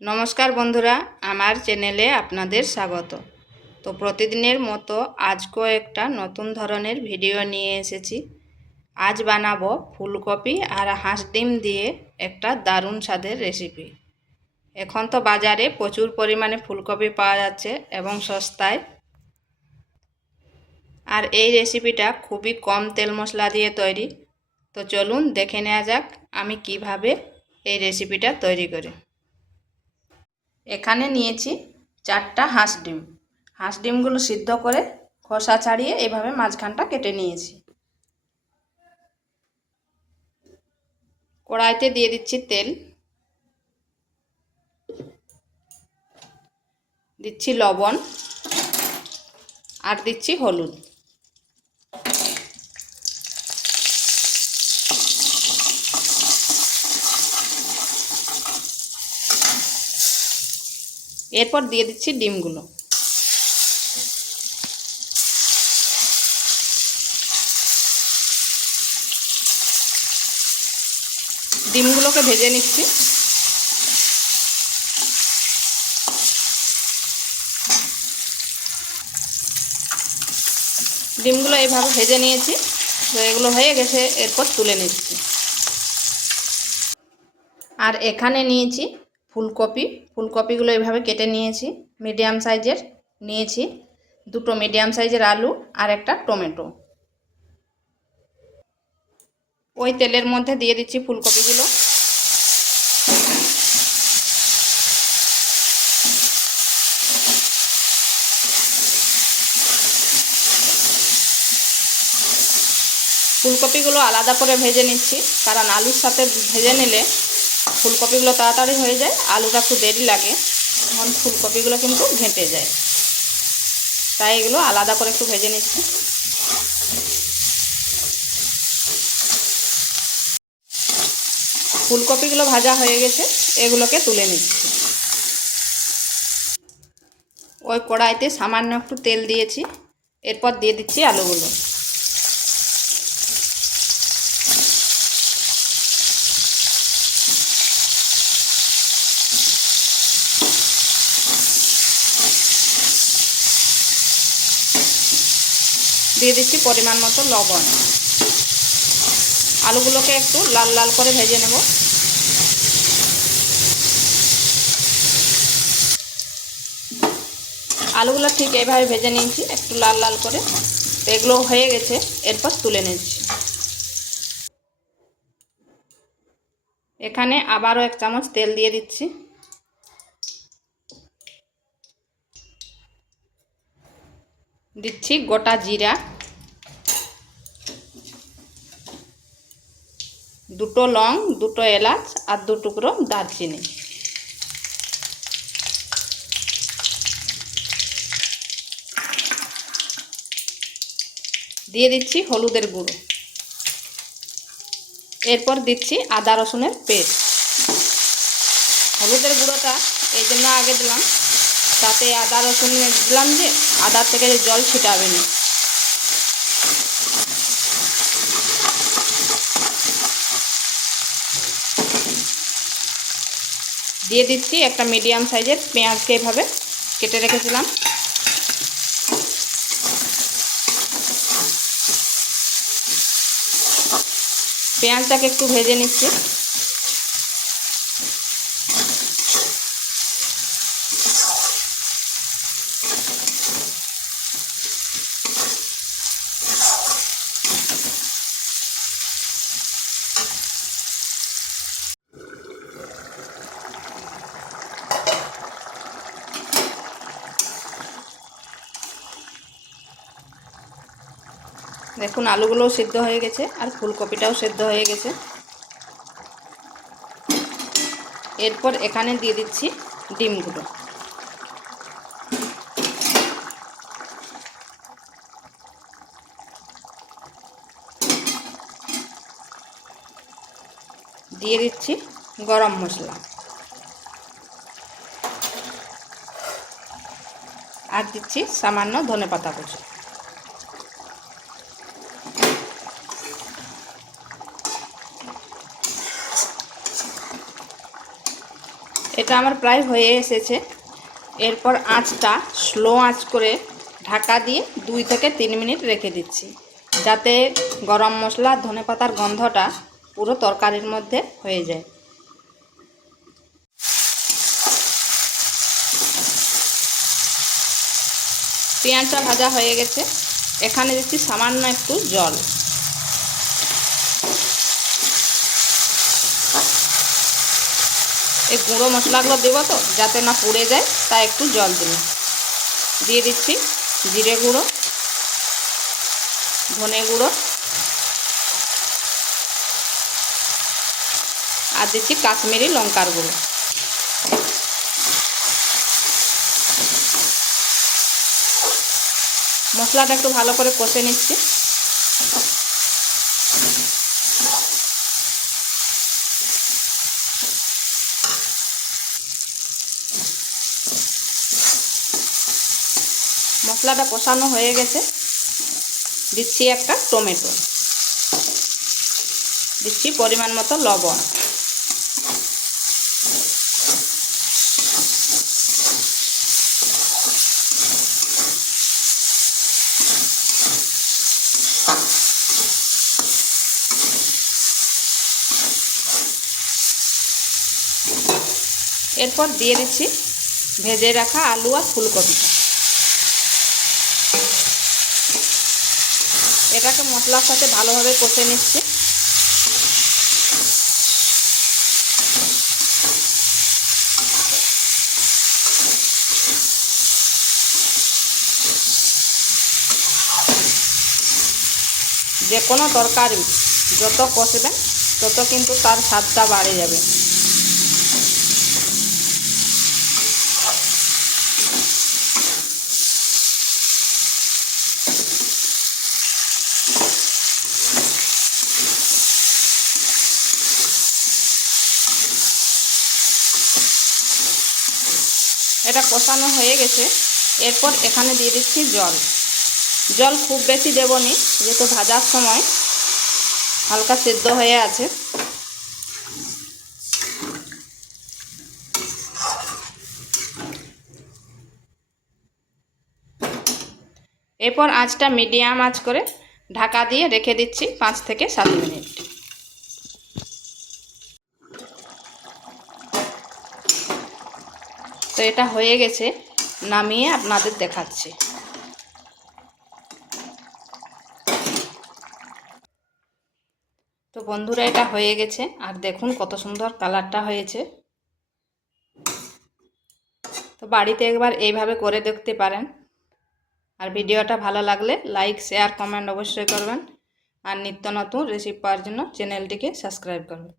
নমস্কার বন্ধুরা, আমার চ্যানেলে আপনাদের স্বাগত। তো প্রতিদিনের মতো আজকেও একটা নতুন ধরনের ভিডিও নিয়ে এসেছি। আজ বানাবো ফুলকপি আর হাঁস ডিম দিয়ে একটা দারুণ স্বাদের রেসিপি। এখন তো বাজারে প্রচুর পরিমাণে ফুলকপি পাওয়া যাচ্ছে এবং সস্তায়। আর এই রেসিপিটা খুবই কম তেল মশলা দিয়ে তৈরি। তো চলুন দেখে নেওয়া যাক আমি কিভাবে এই রেসিপিটা তৈরি করি। এখানে নিয়েছি 4টা হাঁস ডিম। হাঁস ডিমগুলো সিদ্ধ করে খোসা ছাড়িয়ে এভাবে মাঝখানটা কেটে নিয়েছি। কড়াইতে দিয়ে দিচ্ছি তেল, দিচ্ছি লবণ আর দিচ্ছি হলুদ। এরপর দিয়ে দিচ্ছি ডিমগুলো। ডিমগুলোকে ভেজে নিচ্ছি। ডিমগুলো এইভাবে ভেজে নিয়েছি। তো এগুলো হয়ে গেছে, এরপর তুলে নিচ্ছি। আর এখানে নিয়েছি ফুলকপি। ফুলকপিগুলো এইভাবে কেটে নিয়েছি, মিডিয়াম সাইজের নিয়েছি। 2টো মিডিয়াম সাইজের আলু আর একটা টমেটো। ওই তেলের মধ্যে দিয়ে দিচ্ছি ফুলকপিগুলো। ফুলকপিগুলো আলাদা করে ভেজে নিচ্ছি, কারণ আলুর সাথে ভেজে নিলে ফুলকপিগুলো তাড়াতাড়ি হয়ে যায়, আলুটা একটু দেরি লাগে, তখন ফুলকপিগুলো কিন্তু ঘেঁটে যায়। তাই এগুলো আলাদা করে একটু ভেজে নিচ্ছি। ফুলকপিগুলো ভাজা হয়ে গেছে, এগুলোকে তুলে নিচ্ছি। ওই কড়াইতে সামান্য একটু তেল দিয়েছি, এরপর দিয়ে দিচ্ছি আলুগুলো। দিয়ে দিচ্ছি পরিমাণ মতো লবণ। আলুগুলোকে একটু লাল লাল করে ভেজে নেব। আলুগুলো ঠিক এইভাবে ভেজে নিয়েছি, একটু লাল লাল করে। এগুলো হয়ে গেছে, এরপর তুলে নিচ্ছি। এখানে আবারও 1 চামচ তেল দিয়ে দিচ্ছি। দিচ্ছি গোটা জিরা, 2টো লং, 2টো এলাচ আর 2 টুকরো দারচিনি। দিয়ে দিচ্ছি হলুদের গুঁড়ো। এরপর দিচ্ছি আদা রসুনের পেস্ট। হলুদের গুঁড়োটা এই জন্য আগে দিলাম, তাতে আদা রসুন দিলাম যে আদা থেকে জল ছিটাবে না। দিয়ে দিচ্ছি একটা মিডিয়াম সাইজের পেঁয়াজকে এভাবে কেটে রেখেছিলাম। পেঁয়াজটাকে একটু ভেজে নিচ্ছি। দেখুন আলুগুলোও সিদ্ধ হয়ে গেছে আর ফুলকপিটাও সিদ্ধ হয়ে গেছে। এরপর এখানে দিয়ে দিচ্ছি ডিমগুলো। দিয়ে দিচ্ছি গরম মশলা আর দিচ্ছি সামান্য ধনেপাতা কুচি। এটা আমার প্রায় হয়ে এসেছে। এরপর আঁচটা স্লো আঁচ করে ঢাকা দিয়ে 2 থেকে 3 মিনিট রেখে দিচ্ছি, যাতে গরম মশলা ধনেপাতার গন্ধটা পুরো তরকারির মধ্যে হয়ে যায়। পেঁয়াজটা ভাজা হয়ে গেছে। এখানে দিচ্ছি সামান্য একটু জল। এই গুঁড়ো মশলাগুলো দেবো তো যাতে না পুড়ে যায়, তাই একটু জল দিলাম। দিয়ে দিচ্ছি জিরে গুঁড়ো, ধনে গুঁড়ো আর দিচ্ছি কাশ্মীরি লঙ্কার গুঁড়ো। মশলাটা একটু ভালো করে কষে নিচ্ছি। মশলাটা কষানো হয়ে গেছে। দিচ্ছি একটা টমেটো, দিচ্ছি পরিমাণ মতো লবণ। এরপর দিয়ে দিচ্ছি ভেজে রাখা আলু আর ফুলকপিটা। এটাকে মশলার সাথে ভালোভাবে কষে নিচ্ছি। যে কোনো তরকারি যত কষবেন তত কিন্তু তার স্বাদটা বাড়ে যাবে। এটা কষানো হয়ে গেছে। এরপর এখানে দিয়ে দিচ্ছি জল। জল খুব বেশি দেবনি, যেহেতু ভাজার সময় হালকা সেদ্ধ হয়ে আছে। এরপর আঁচটা মিডিয়াম আঁচ করে ঢাকা দিয়ে রেখে দিচ্ছি 5 থেকে 7 মিনিট। তো এটা হয়ে গেছে, নামিয়ে আপনাদের দেখাচ্ছি। তো বন্ধুরা, এটা হয়ে গেছে, আর দেখুন কত সুন্দর কালারটা হয়েছে। তো বাড়িতে একবার এইভাবে করে দেখতে পারেন। আর ভিডিওটা ভালো লাগলে লাইক, শেয়ার, কমেন্ট অবশ্যই করবেন। আর নিত্য নতুন রেসিপি পাওয়ার জন্য চ্যানেলটিকে সাবস্ক্রাইব করবেন।